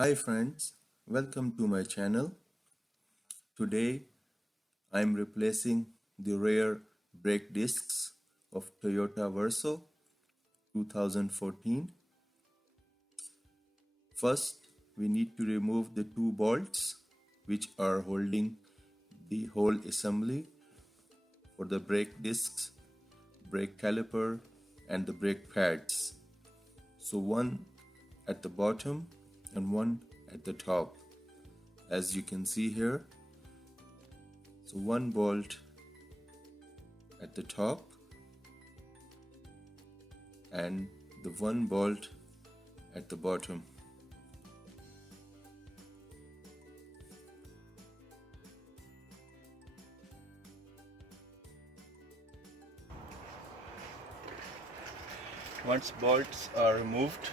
Hi friends, welcome to my channel. Today I am replacing the rear brake discs of Toyota Verso 2014. First, we need to remove the two bolts which are holding the whole assembly for the brake discs, brake caliper and the brake pads. So one at the bottom and one at the top, as you can see here. So one bolt at the top and the one bolt at the bottom. Once bolts are removed,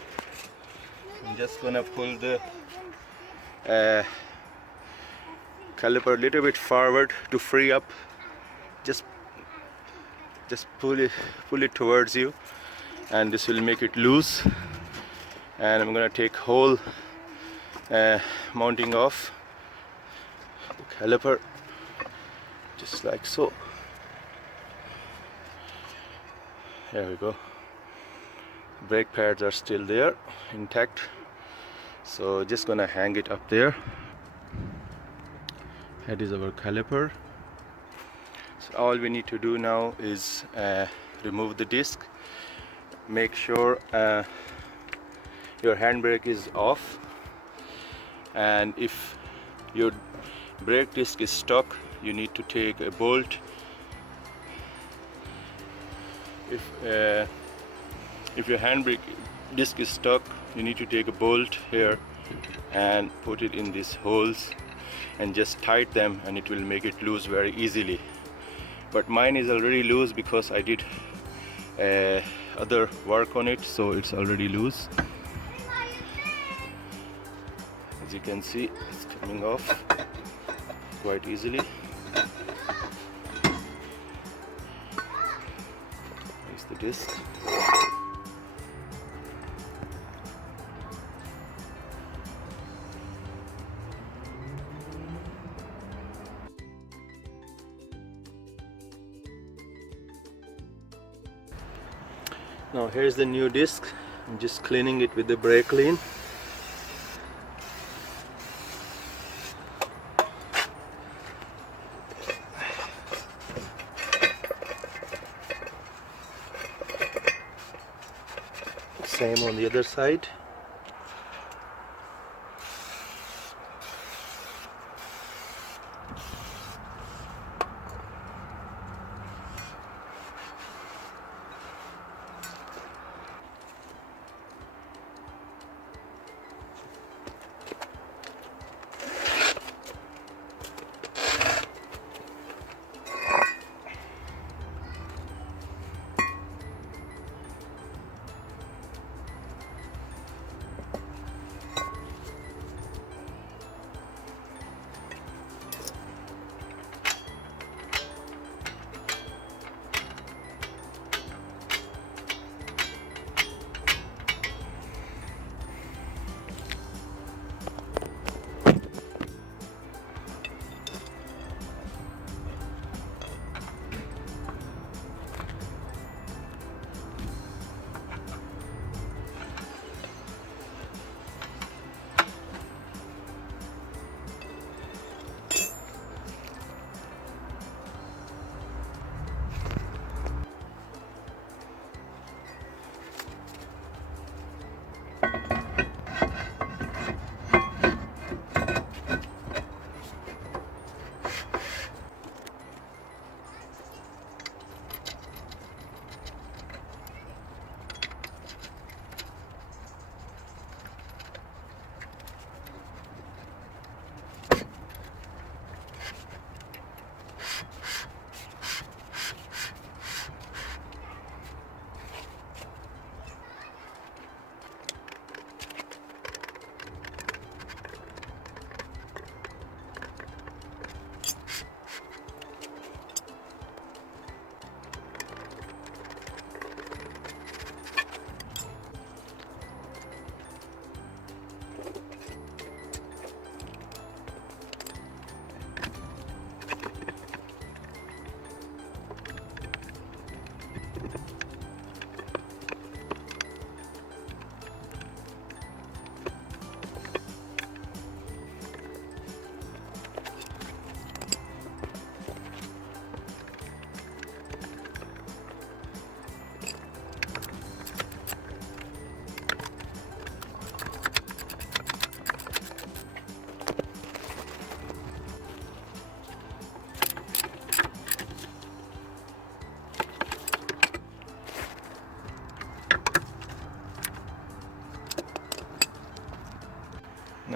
I'm just gonna pull the caliper a little bit forward to free up. Just pull it towards you, and this will make it loose. And I'm gonna take whole mounting off the caliper, just like so. There we go. Brake pads are still there, intact. So just gonna hang it up there. That is our caliper. So all we need to do now is remove the disc. Make sure your handbrake is off, and if your brake disc is stuck, you need to take a bolt. If your handbrake disc is stuck, you need to take a bolt here and put it in these holes and just tighten them, and it will make it loose very easily. But mine is already loose because I did other work on it, so it's already loose. As you can see, it's coming off quite easily. Here's the disc. Now here's the new disc. I'm just cleaning it with the brake clean. Same on the other side.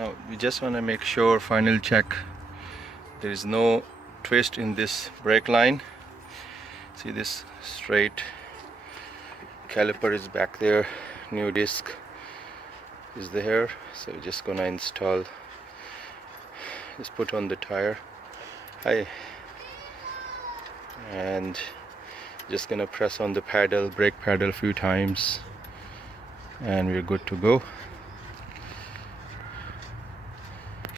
Now we just want to make sure, final check, there is no twist in this brake line. See, this straight caliper is back there, new disc is there, so we're just gonna install, just put on the tire. Hi. And just gonna press on the pedal, brake pedal a few times, and we're good to go.